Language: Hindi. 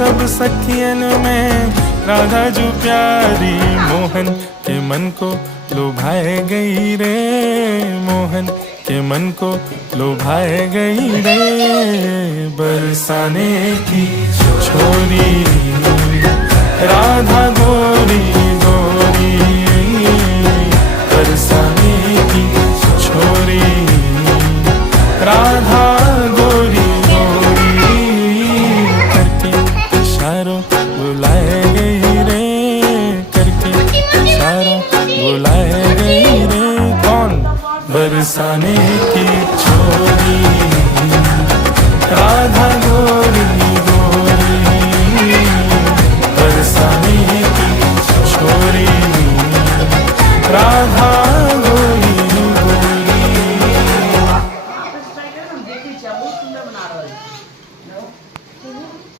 सब सखियन में राधा जो प्यारी, मोहन के मन को लुभाए गई रे, मोहन के मन को लुभाए गई रे। बरसाने की